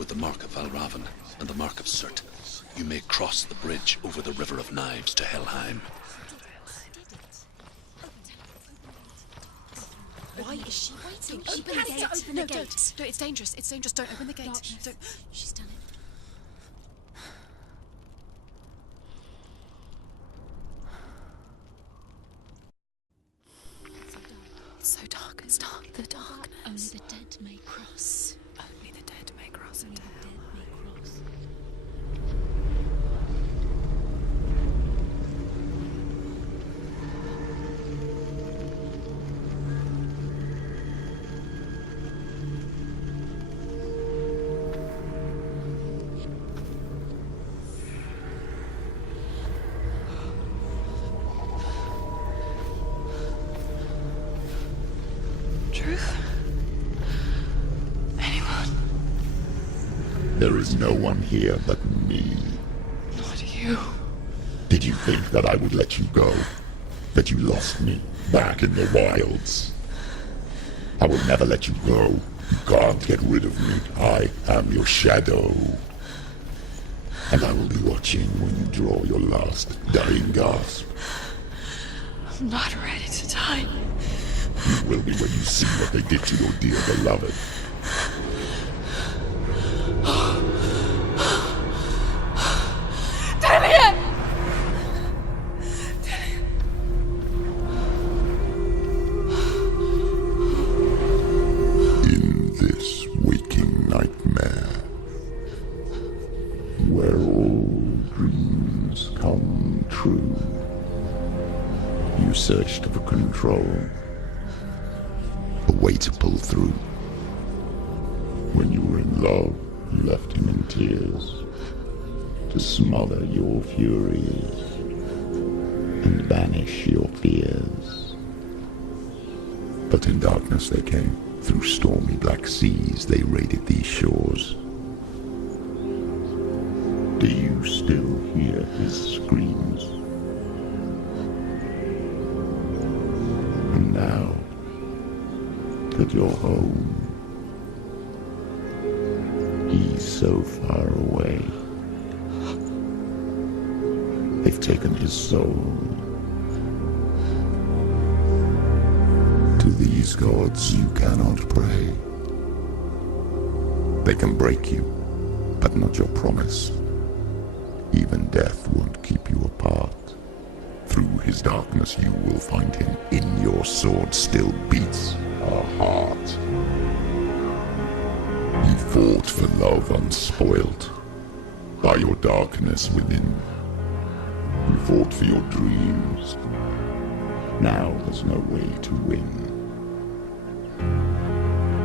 with the Mark of Valravan and the Mark of Surt, you may cross the bridge over the River of Knives to Helheim. Why is she waiting? Open the gate. Open the gate. Don't. It's dangerous. It's dangerous. Don't open the gate. Don't. She's done it. It's so dark. It's dark. The darkness. Only the dead may cross. Only the dead may cross into hell. Truth? Anyone? There is no one here but me. Not you. Did you think that I would let you go? That you lost me back in the wilds? I will never let you go. You can't get rid of me. I am your shadow. And I will be watching when you draw your last dying gasp. I'm not ready to die. You will be when you see what they did to your dear beloved. Delia! In this waking nightmare, where all dreams come true, you searched for control. A way to pull through. When you were in love, you left him in tears to smother your furies and banish your fears. But in darkness they came. Through stormy black seas they raided these shores. Do you still hear his screams? And now that you're home, he's so far away. They've taken his soul. To these gods you cannot pray. They can break you, but not your promise. Even death won't keep you apart. Through his darkness you will find him. In your sword still beats a heart. You fought for love unspoilt by your darkness within. You fought for your dreams. Now there's no way to win.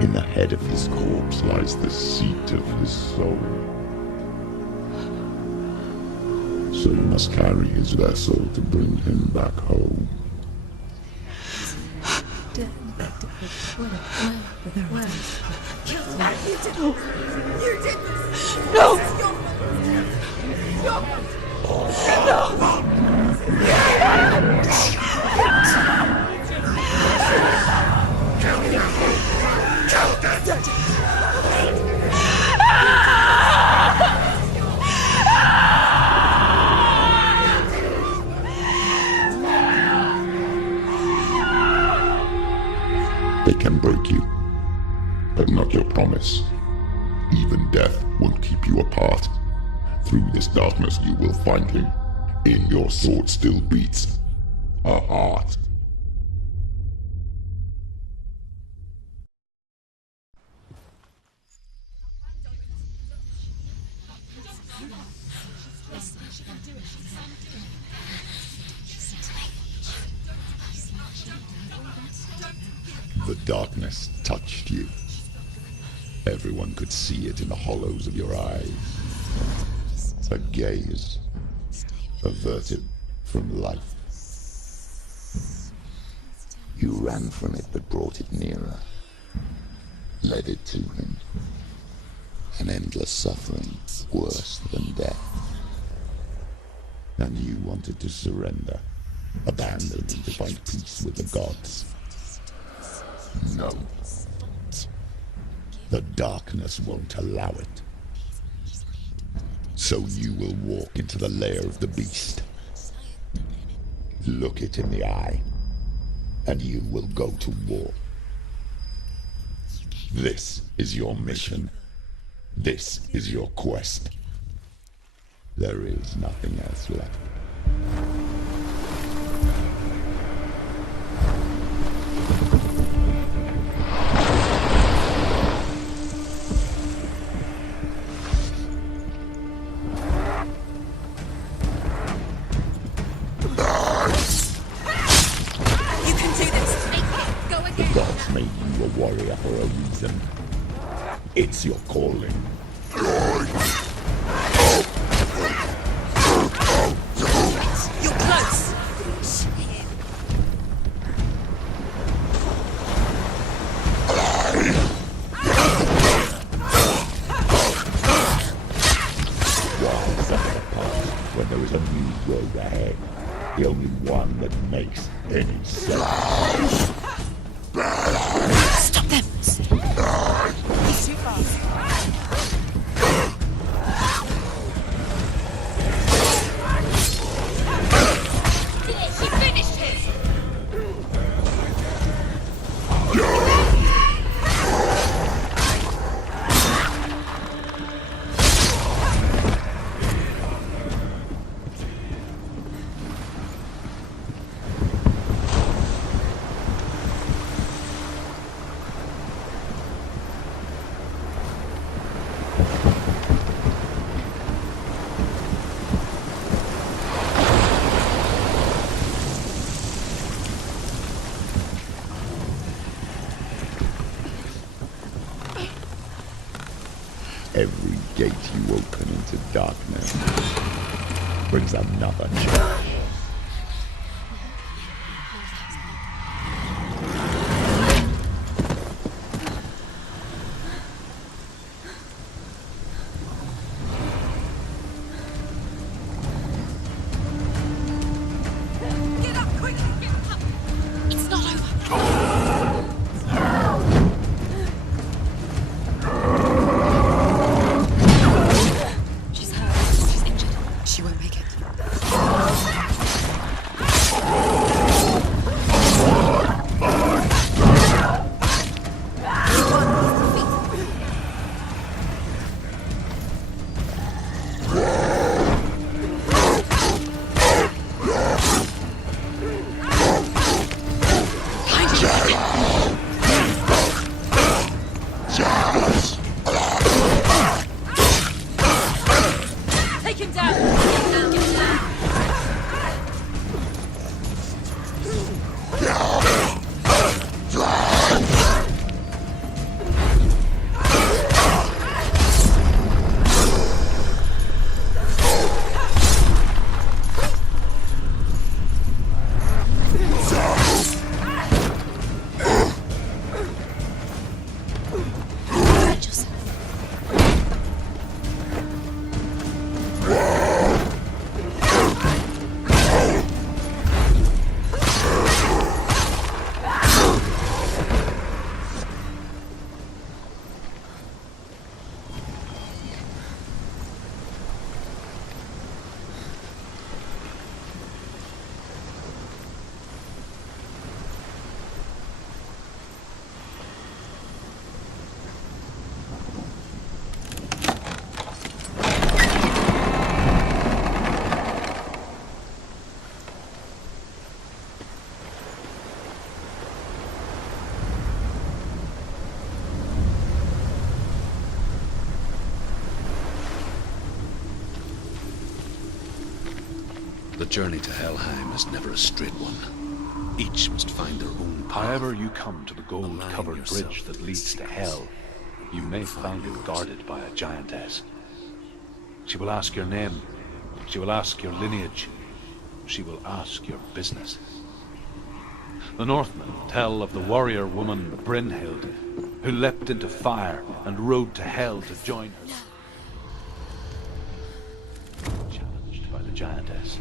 In the head of his corpse lies the seat of his soul. So you must carry his vessel to bring him back home. You did this! No! They can break you, but not your promise. Even death won't keep you apart. Through this darkness you will find him. In your sword still beats a heart. The darkness touched you. Everyone could see it in the hollows of your eyes. A gaze averted from life. You ran from it but brought it nearer, led it to him. An endless suffering, worse than death. And you wanted to surrender, abandon and to find peace with the gods. No. The darkness won't allow it. So you will walk into the lair of the beast. Look it in the eye, and you will go to war. This is your mission. This is your quest. There is nothing else left. The gods made you a warrior for a reason. It's your calling. You're close. Why suffer the past when there is a new road ahead? The only one that makes any sense. Stop them. He's too fast. He finished his! Every gate you open into darkness brings another change. Get up, quick! Get up! It's not over. She's hurt. She's injured. She won't make it. Take him down! Get down! Hide yourself. The journey to Helheim is never a straight one. Each must find their own path. However you come to the gold-covered Align yourself bridge that with leads to secrets. hell, you may find it guarded by a giantess. She will ask your name. She will ask your lineage. She will ask your business. The Northmen tell of the warrior woman Brynhild, who leapt into fire and rode to hell to join her. Challenged by the giantess.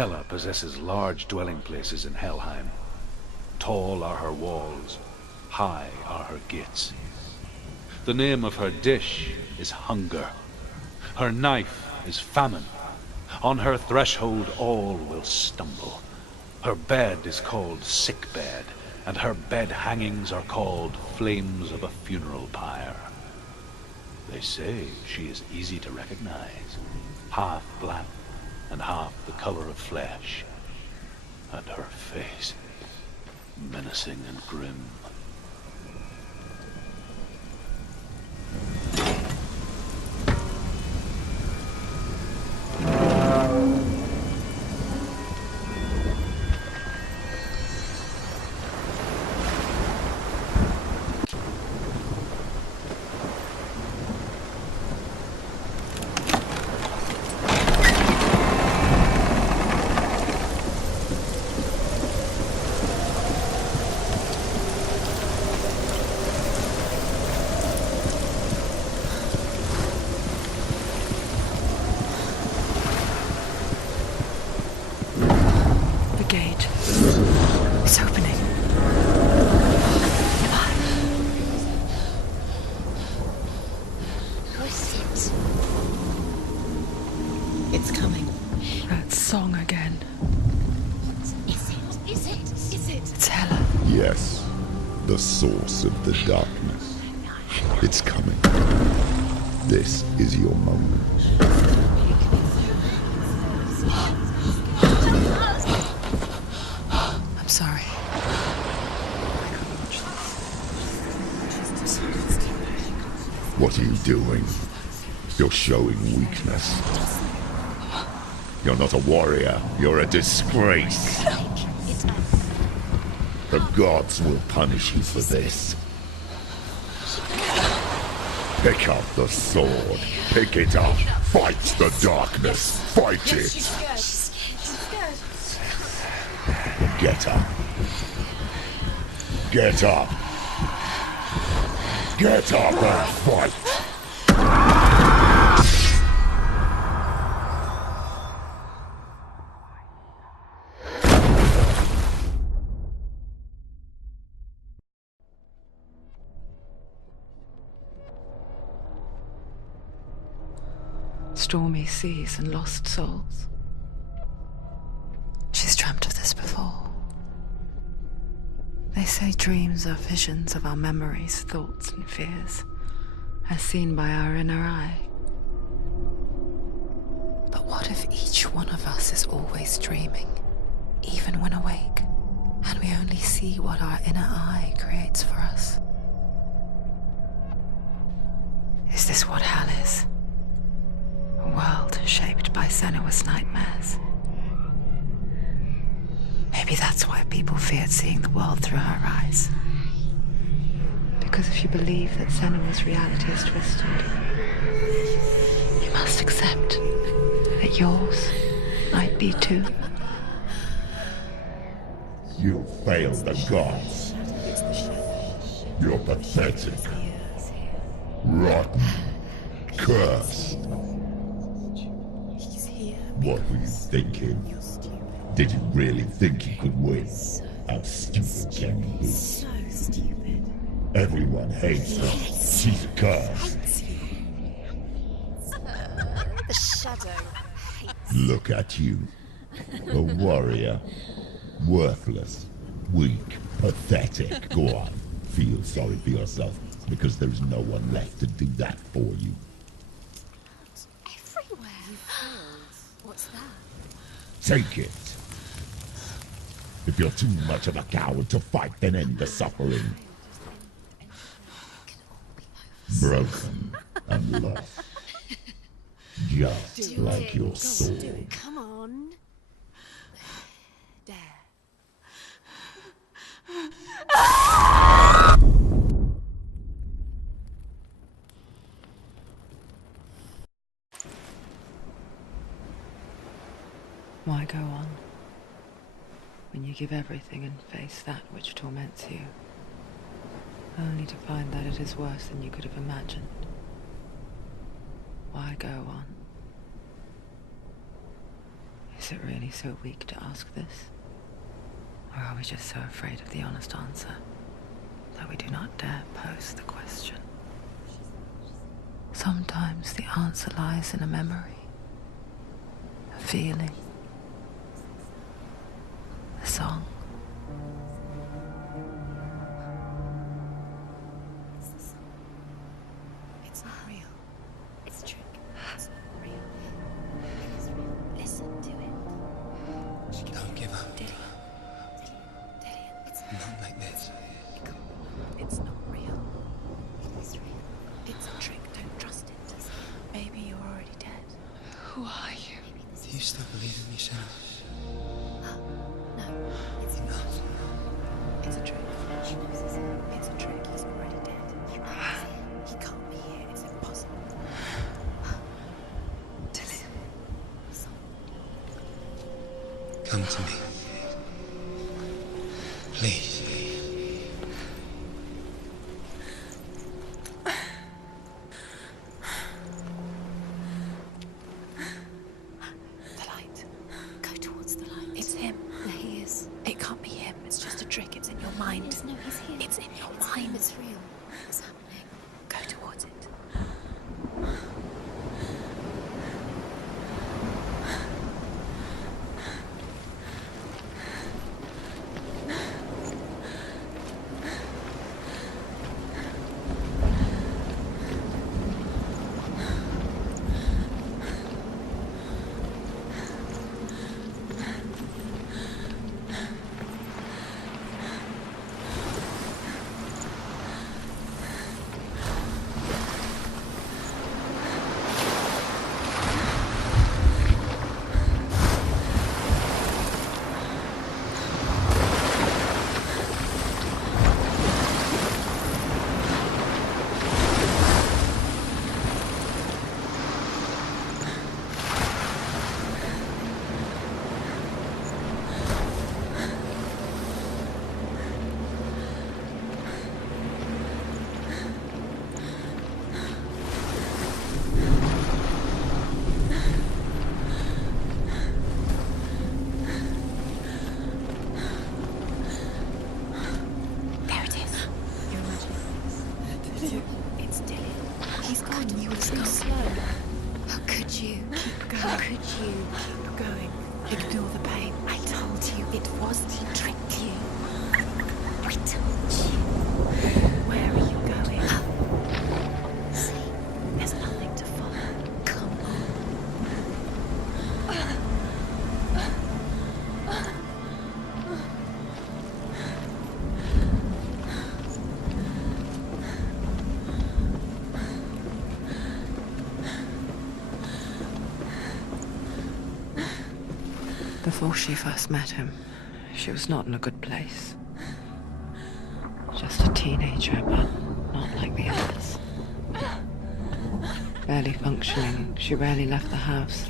Hela possesses large dwelling places in Helheim. Tall are her walls, high are her gates. The name of her dish is hunger. Her knife is famine. On her threshold all will stumble. Her bed is called sick bed, and her bed hangings are called flames of a funeral pyre. They say she is easy to recognize, half black and half the color of flesh, and her face menacing and grim. Yes, the source of the darkness. It's coming. This is your moment. I'm sorry. What are you doing? You're showing weakness. You're not a warrior. You're a disgrace. The gods will punish you for this. Pick up the sword. Pick it up. Fight the darkness. Fight it. Get up. Get up. Get up and fight. Stormy seas and lost souls. She's dreamt of this before. They say dreams are visions of our memories, thoughts and fears, as seen by our inner eye. But what if each one of us is always dreaming, even when awake, and we only see what our inner eye creates for us? Is this what hell is? A world shaped by Senua's nightmares. Maybe that's why people feared seeing the world through her eyes. Because if you believe that Senua's reality is twisted, you must accept that yours might be too. You failed the gods. You're pathetic. Rotten. Cursed. What were you thinking? Did you really think you could win? How stupid can you be? So stupid. Everyone hates her. She's a curse. The shadow hates. Look at you. A warrior. Worthless. Weak. Pathetic. Go on. Feel sorry for yourself, because there's no one left to do that for you. Everywhere. What's that? Take it. If you're too much of a coward to fight, then end the suffering. Broken and lost. Just like your soul. Come on. Dare. Why go on, when you give everything and face that which torments you, only to find that it is worse than you could have imagined? Why go on? Is Is it really so weak to ask this? Or are we just so afraid of the honest answer that we do not dare pose the question? Sometimes the answer lies in a memory, a feeling, a song. It's not real. It's a trick. It's not real. It's real. Listen to it. Don't give up. Dillian. It's Not like this. It's not real. It's real. It's a trick. Don't trust it. Maybe you're already dead. Who are you? Do you still believe in me, Senua? No, it's not. It's a trick. It's a trick. He's already dead. He can't be here. It's impossible. Dillian. Come to me. Please. The light. Go towards the light. It's him. There he is. It can't be him. It's just a trick. It's in your mind. No, he's here. It's in your mind. It's real. It's happening. Go towards it. There it is. Your imagination. It's Dillian. He's gone. You were so slow. How could you? Keep going. How could you? Keep going. Ignore the pain. I told you it was to trick you. I told you. Where are you going? See, there's nothing to follow. Come on. Before she first met him, she was not in a good place. Just a teenager, but not like the others. Barely functioning, she rarely left the house.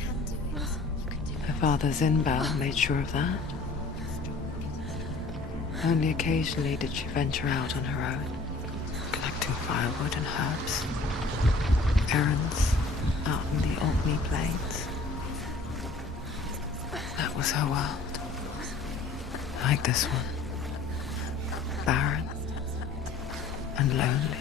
Her father, Zinbal, made sure of that. Only occasionally did she venture out on her own, collecting firewood and herbs, errands out in the Orkney Plains. That was her world. Like this one. Barren and lonely.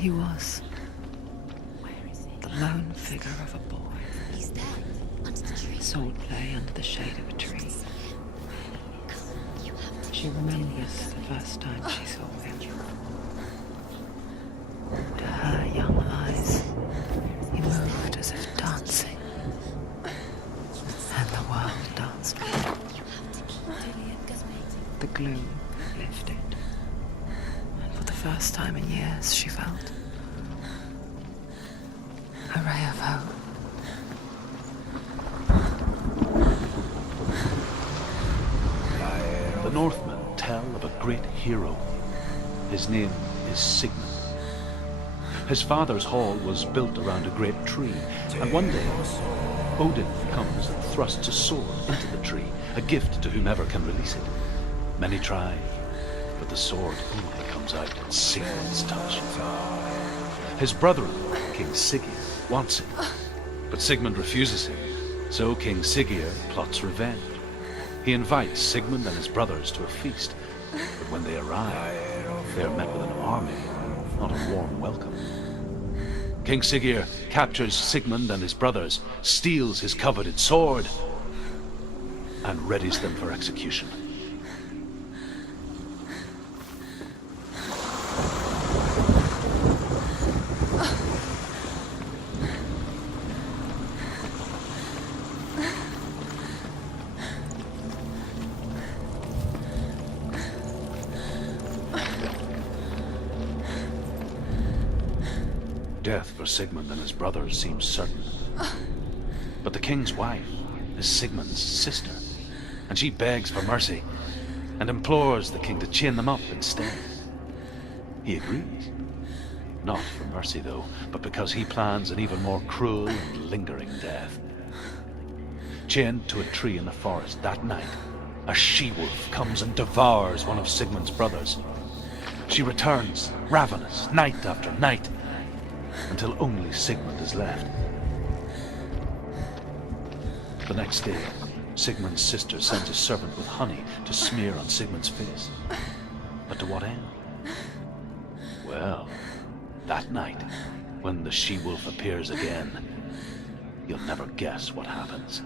he was, Where is he? the lone figure of a boy. He's there, under the tree. Sword play under the shade of a tree. You have to. She remembers the first time she saw him. To her young eyes, he moved as if dancing, and the world danced with him. You have to keep doing it. The gloom lifted, and for the first time in years, she felt a ray of hope. The Northmen tell of a great hero. His name is Sigmund. His father's hall was built around a great tree, and one day Odin comes and thrusts a sword into the tree, a gift to whomever can release it. Many try, but the sword only comes out at Sigmund's touch. His brother-in-law, King Siggeir, wants it, but Sigmund refuses him, so King Siggeir plots revenge. He invites Sigmund and his brothers to a feast, but when they arrive, they are met with an army, not a warm welcome. King Siggeir captures Sigmund and his brothers, steals his coveted sword, and readies them for execution. Death for Sigmund and his brothers seems certain. But the king's wife is Sigmund's sister, and she begs for mercy and implores the king to chain them up instead. He agrees. Not for mercy, though, but because he plans an even more cruel and lingering death. Chained to a tree in the forest that night, a she-wolf comes and devours one of Sigmund's brothers. She returns, ravenous, night after night, until only Sigmund is left. The next day, Sigmund's sister sends a servant with honey to smear on Sigmund's face. But to what end? Well, that night, when the she-wolf appears again, you'll never guess what happens.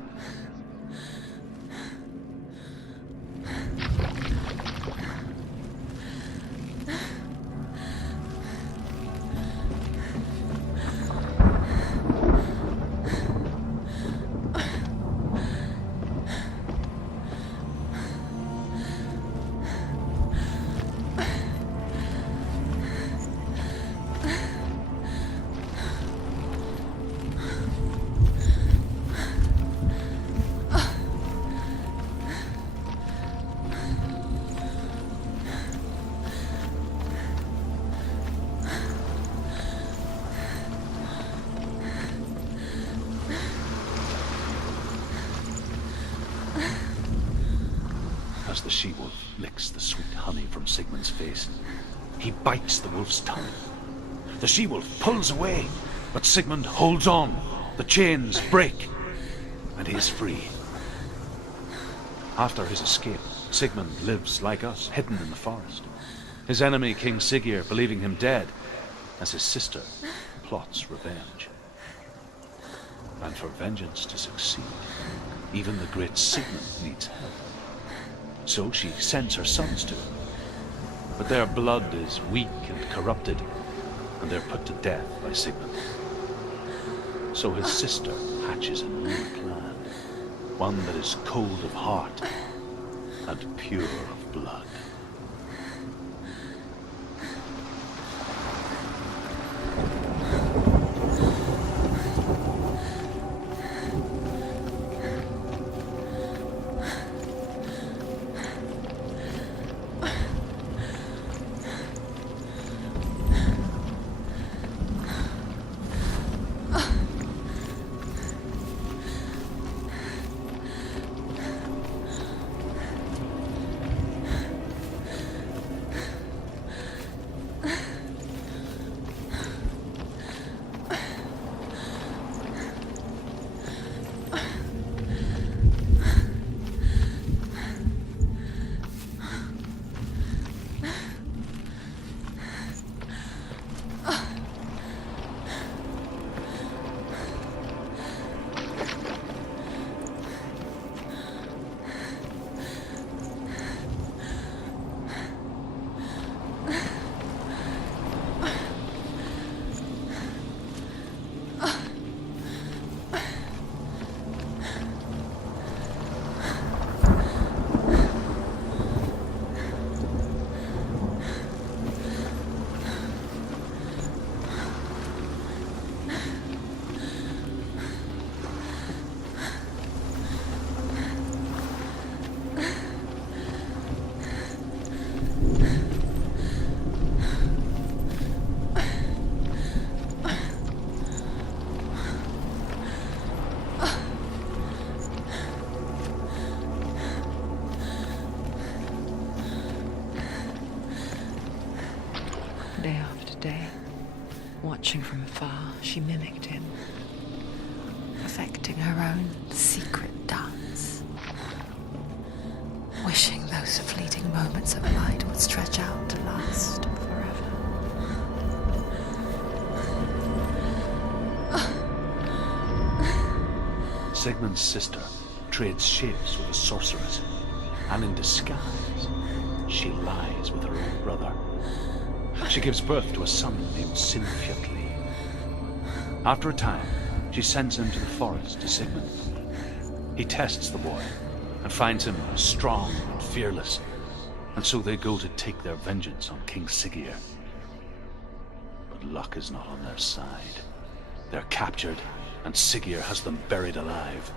As the she-wolf licks the sweet honey from Sigmund's face, he bites the wolf's tongue. The she-wolf pulls away, but Sigmund holds on. The chains break, and he is free. After his escape, Sigmund lives like us, hidden in the forest. His enemy, King Siggeir, believing him dead, as his sister plots revenge. And for vengeance to succeed, even the great Sigmund needs help. So she sends her sons to him. But their blood is weak and corrupted, and they're put to death by Sigmund. So his sister hatches a new plan, one that is cold of heart and pure of blood. Watching from afar, she mimicked him, perfecting her own secret dance, wishing those fleeting moments of light would stretch out to last forever. Sigmund's sister trades shapes with a sorceress, and in disguise, she lies with her own brother. She gives birth to a son named Sinfiotli. After a time, she sends him to the forest to Sigmund. He tests the boy and finds him strong and fearless, and so they go to take their vengeance on King Siggeir. But luck is not on their side. They're captured, and Siggeir has them buried alive.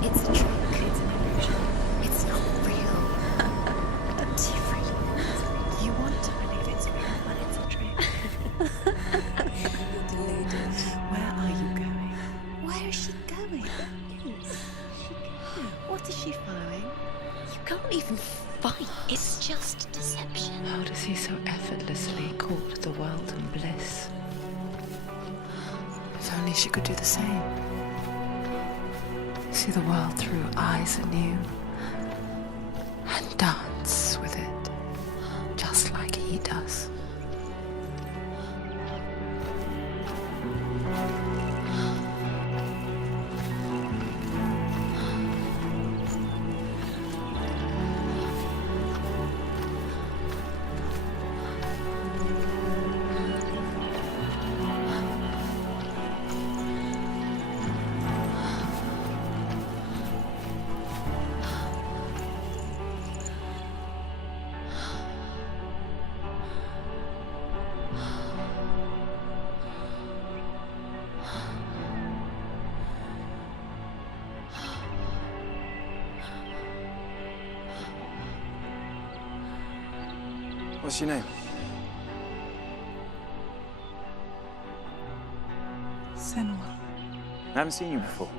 It's a trick. It's an illusion. It's not real. Siegfried, you want to believe it's real, but it's a trick. You're deluded. Where are you going? Where is she going? What is she following? You can't even fight. It's just deception. How does he so effortlessly court the world and bliss? If only she could do the same. See the world through eyes anew and dance with it, just like he does. What's your name? Senua. I haven't seen you before.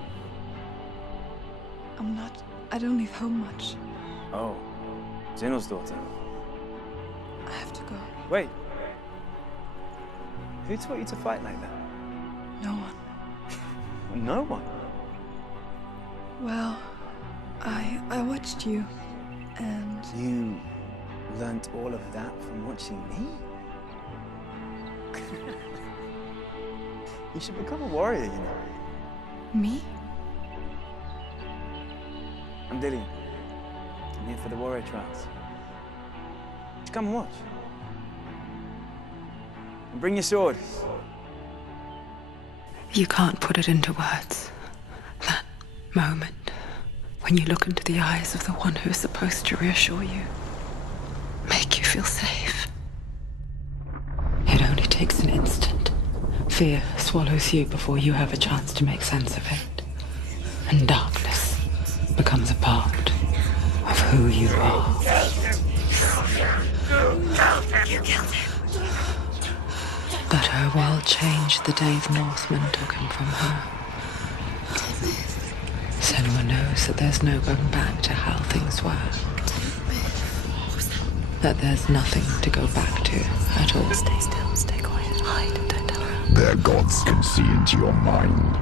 I don't leave home much. Oh, Zenua's daughter. I have to go. Wait. Who taught you to fight like that? No one. No one. Well, I watched you, and You learnt all of that from watching me? You should become a warrior, you know. me? I'm Dillian. I'm here for the warrior trials. Just come and watch. And bring your sword. You can't put it into words. That moment when you look into the eyes of the one who's supposed to reassure you, make you feel safe. It only takes an instant. Fear swallows you before you have a chance to make sense of it. And darkness becomes a part of who you are. You killed him. But her world changed the day the Northmen took him from her. Senua knows that there's no going back to how things were. That there's nothing to go back to at all. Stay still, stay quiet, hide, don't tell her. Their gods can see into your mind.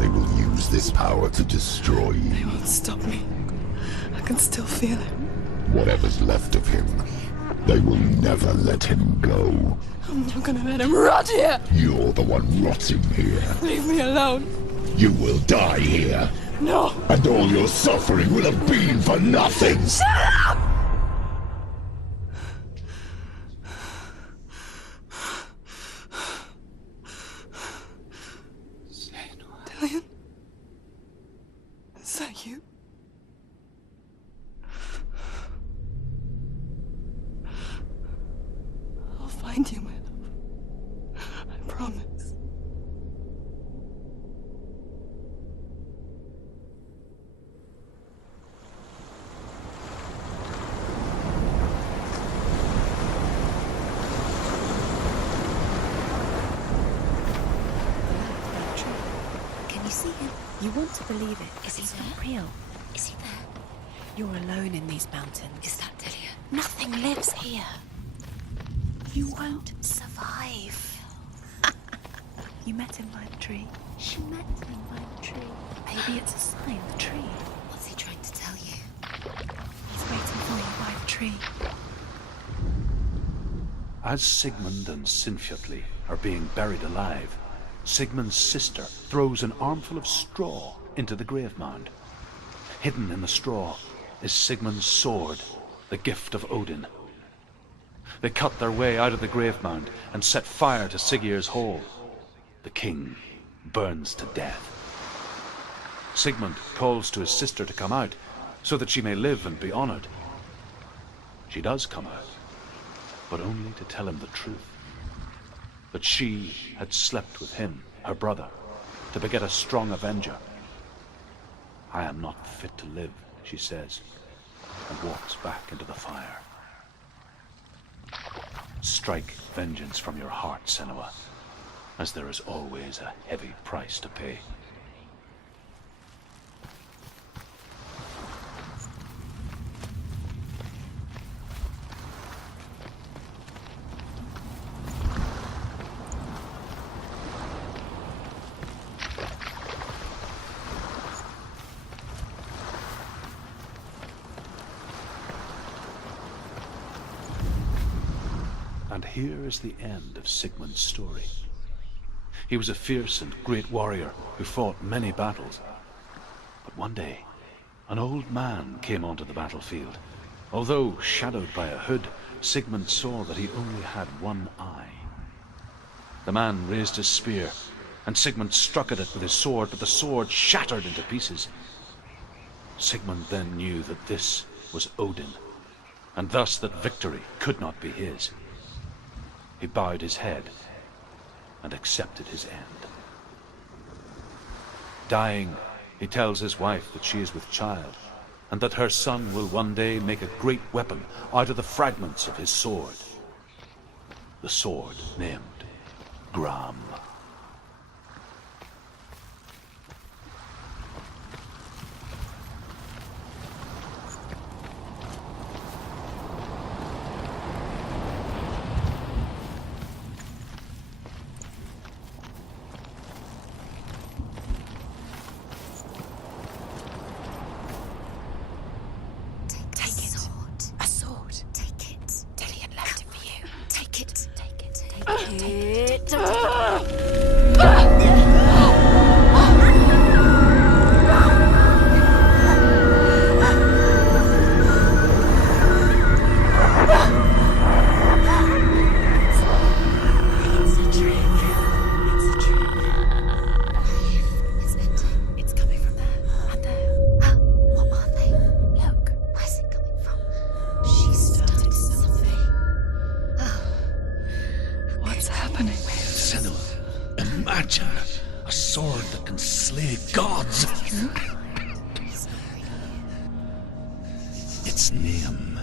They will use this power to destroy They you. won't stop me. I can still feel him. Whatever's left of him, they will never let him go. I'm not gonna let him rot here. You're the one rotting here. Leave me alone. You will die here. No. And all your suffering will have been for nothing. Dillian? Is that you? I'll find you, my love. I promise. Can you see him? want to believe it. Is he It's there? not real. Is he there? You're alone in these mountains. Is that Delia? Nothing lives here. You won't survive. You met him by the tree. She met him by the tree. Maybe it's a sign, the tree. What's he trying to tell you? He's waiting for you by the tree. As Sigmund and Sinfjotli are being buried alive, Sigmund's sister throws an armful of straw into the grave mound. Hidden in the straw is Sigmund's sword, the gift of Odin. They cut their way out of the grave mound and set fire to Siggeir's hall. The king burns to death. Sigmund calls to his sister to come out so that she may live and be honored. She does come out, but only to tell him the truth. That she had slept with him, her brother, to beget a strong avenger. I am not fit to live, she says, and walks back into the fire. Strike vengeance from your heart, Senua, as there is always a heavy price to pay. And here is the end of Sigmund's story. He was a fierce and great warrior who fought many battles. But one day, an old man came onto the battlefield. Although shadowed by a hood, Sigmund saw that he only had one eye. The man raised his spear, and Sigmund struck at it with his sword, but the sword shattered into pieces. Sigmund then knew that this was Odin, and thus that victory could not be his. He bowed his head and accepted his end. Dying, he tells his wife that she is with child, and that her son will one day make a great weapon out of the fragments of his sword. The sword named Gram. Its name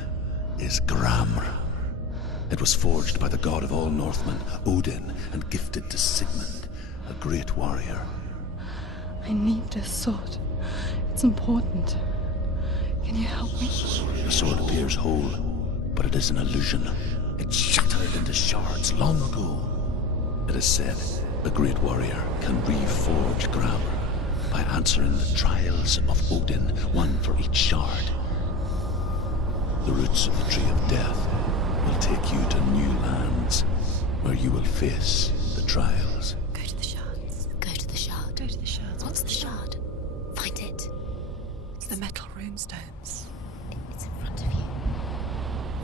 is Gram. It was forged by the god of all Northmen, Odin, and gifted to Sigmund, a great warrior. I need this sword. It's important. Can you help me? The sword appears whole, but it is an illusion. It shattered into shards long ago. It is said a great warrior can reforge Gram by answering the trials of Odin, one for each shard. The roots of the Tree of Death will take you to new lands, where you will face the trials. Go to the shards. Go to the shard. Go to the shards. What's the shard? Find it. It's the metal runestones. It's in front of you.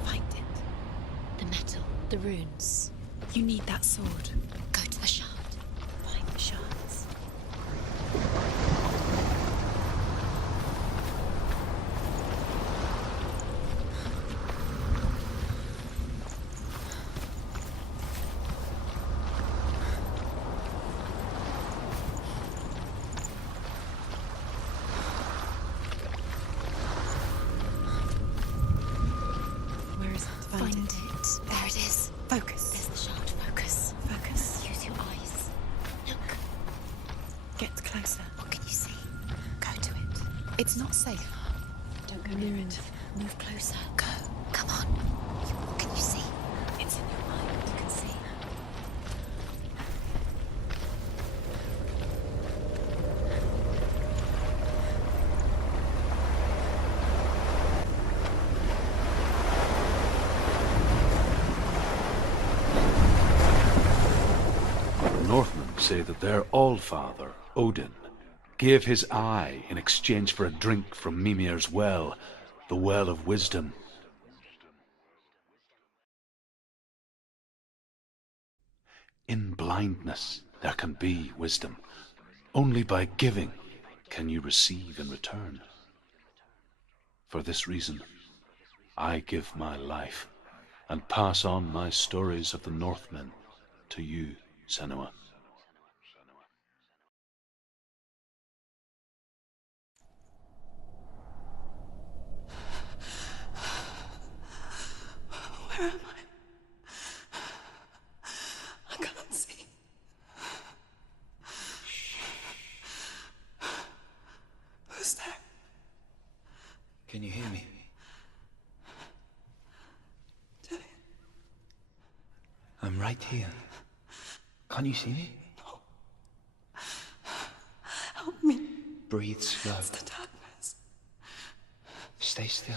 Find it. The metal. The runes. You need that sword. Go to the shard. Find the shards. Where is it? Find it. There it is. Focus. There's the shard. Focus. Focus. Use your eyes. Look. Get closer. What can you see? It's not safe. Don't go near it. Move closer. Go. Come on. What can you see? It's in your mind. You can see. Northmen say that their Allfather, Odin, gave his eye in exchange for a drink from Mimir's well, the Well of Wisdom. In blindness there can be wisdom. Only by giving can you receive in return. For this reason, I give my life and pass on my stories of the Northmen to you, Senua. Where am I? I can't see. Who's there? Can you hear me? Dillian. I'm right here. Can't you see me? No. Help me. Breathe slow. It's the darkness. Stay still.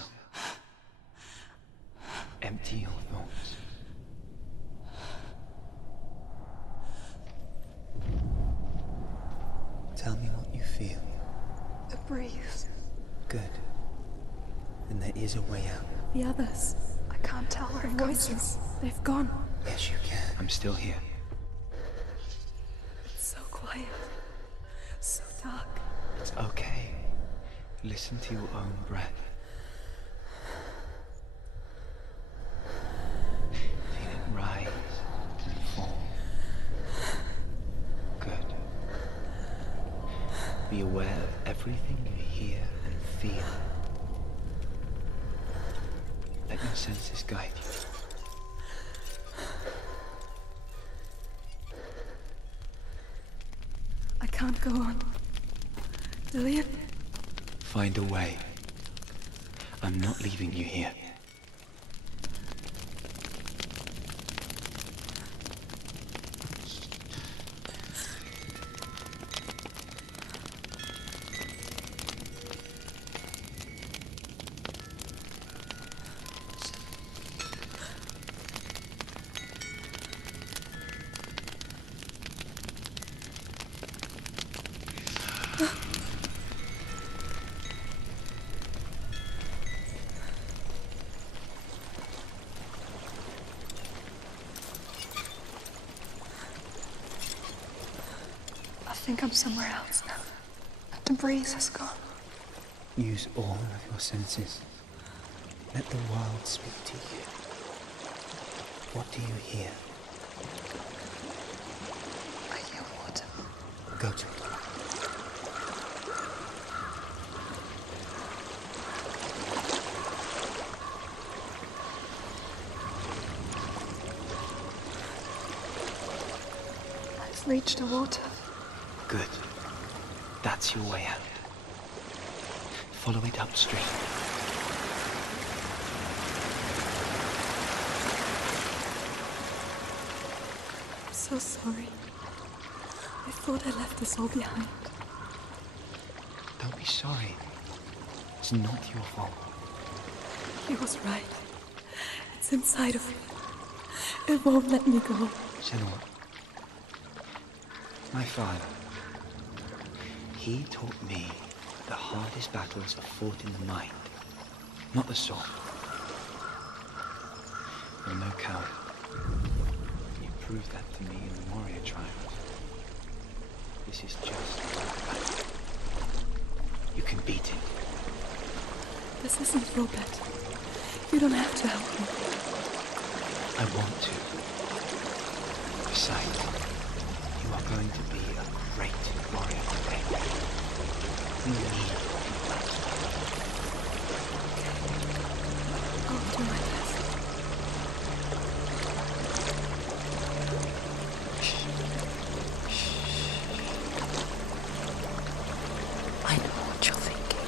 Empty your thoughts. Tell me what you feel. A breeze. Good. Then there is a way out. The others. I can't tell where the voices. They've gone. Yes, you can. I'm still here. It's so quiet. So dark. It's okay. Listen to your own breath. Feel it rise and fall. Good. Be aware of everything you hear and feel. Let your senses guide you. I can't go on. Dillian? Find a way. I'm not leaving you here. I think I'm somewhere else now. The breeze has gone. Use all of your senses. Let the world speak to you. What do you hear? I hear water. Go to it. I've reached the water. Good. That's your way out. Follow it upstream. I'm so sorry. I thought I left this all behind. Don't be sorry. It's not your fault. He was right. It's inside of me. It won't let me go. Senua. My father. He taught me the hardest battles are fought in the mind, not the sword. You're no coward. You proved that to me in the warrior trials. This is just another battle. You can beat it. This isn't your bet. You don't have to help me. I want to. Besides, you are going to be a great warrior today. You need I'll do my best. I know what you're thinking.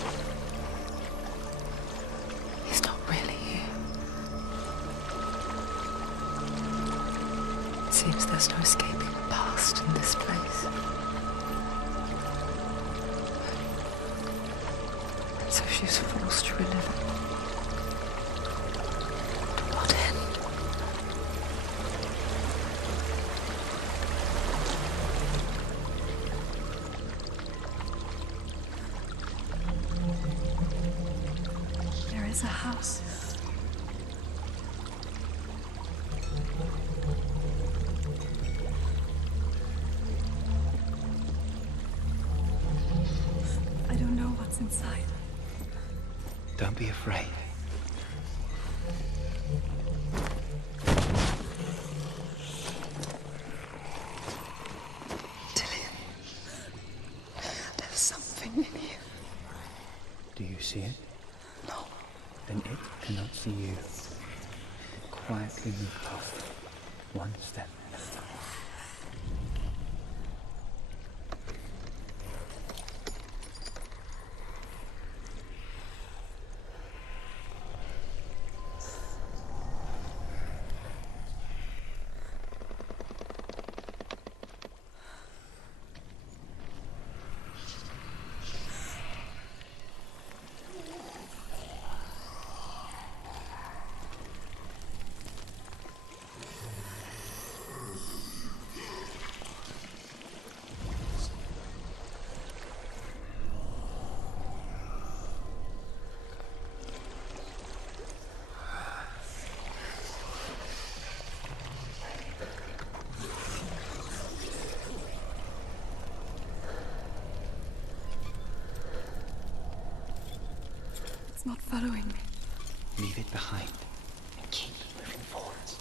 seems there's no escaping the past in this place. And so she's forced to relive it. To what end? There is a house. I don't know what's inside. Don't be afraid. Dillian, there's something in you. Do you see it? No. Then it cannot see you. Quietly move past it, one step at a time. It's not following me. Leave it behind and keep moving forwards.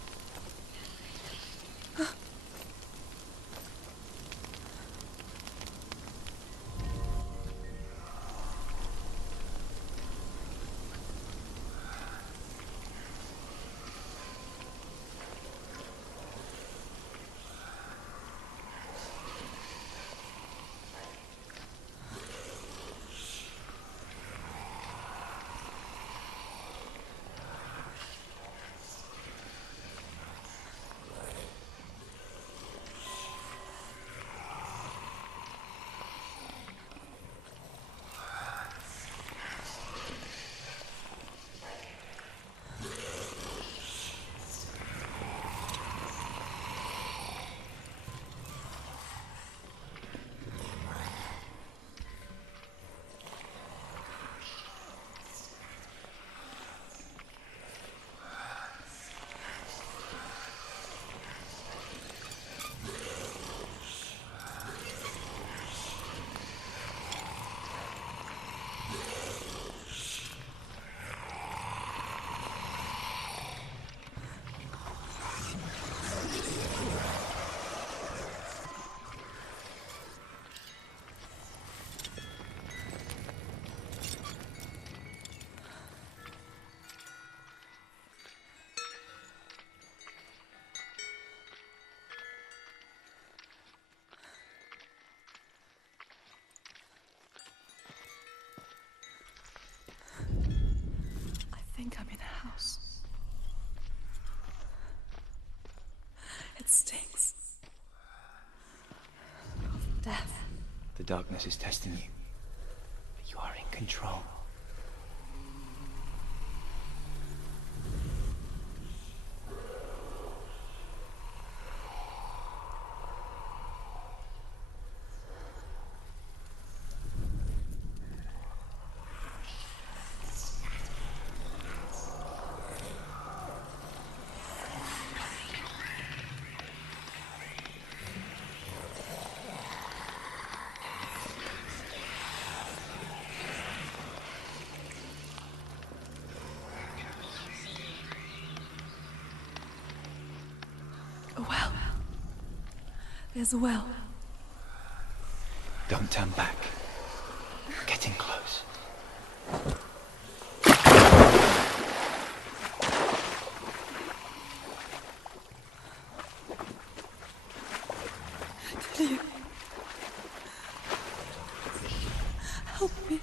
I think I'm in a house. It stinks of death. The darkness is testing you, but you are in control. A well. There's a well. Don't turn back. We're getting close. Dillian. Help me.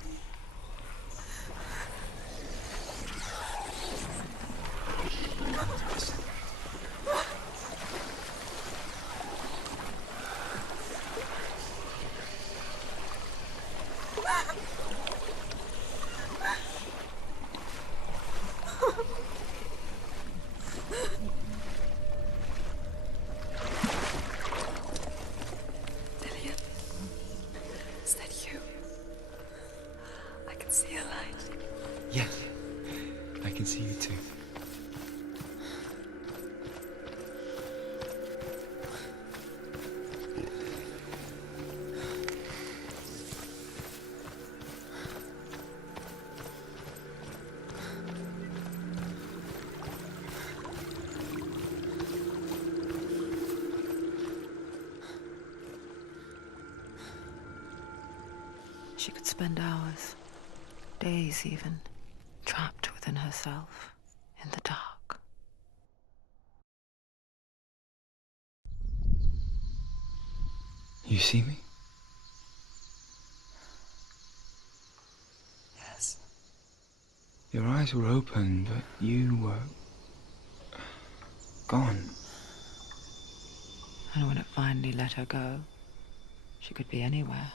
she could spend hours, days even, trapped within herself, in the dark. You see me? Yes. Your eyes were open, but you were gone. And when it finally let her go, she could be anywhere,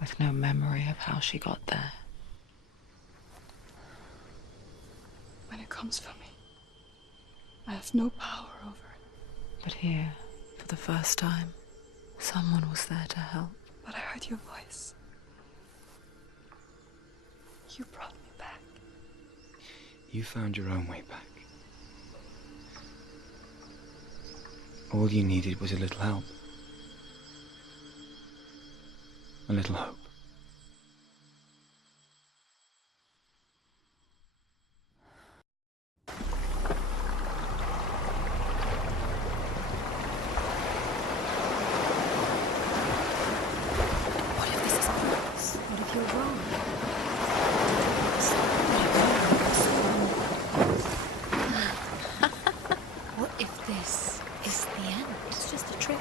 with no memory of how she got there. When it comes for me, I have no power over it. But here, for the first time, someone was there to help. But I heard your voice. You brought me back. You found your own way back. All you needed was a little help. A little hope. What if this is false? What if you're wrong? What if this is the end? It's just a trick.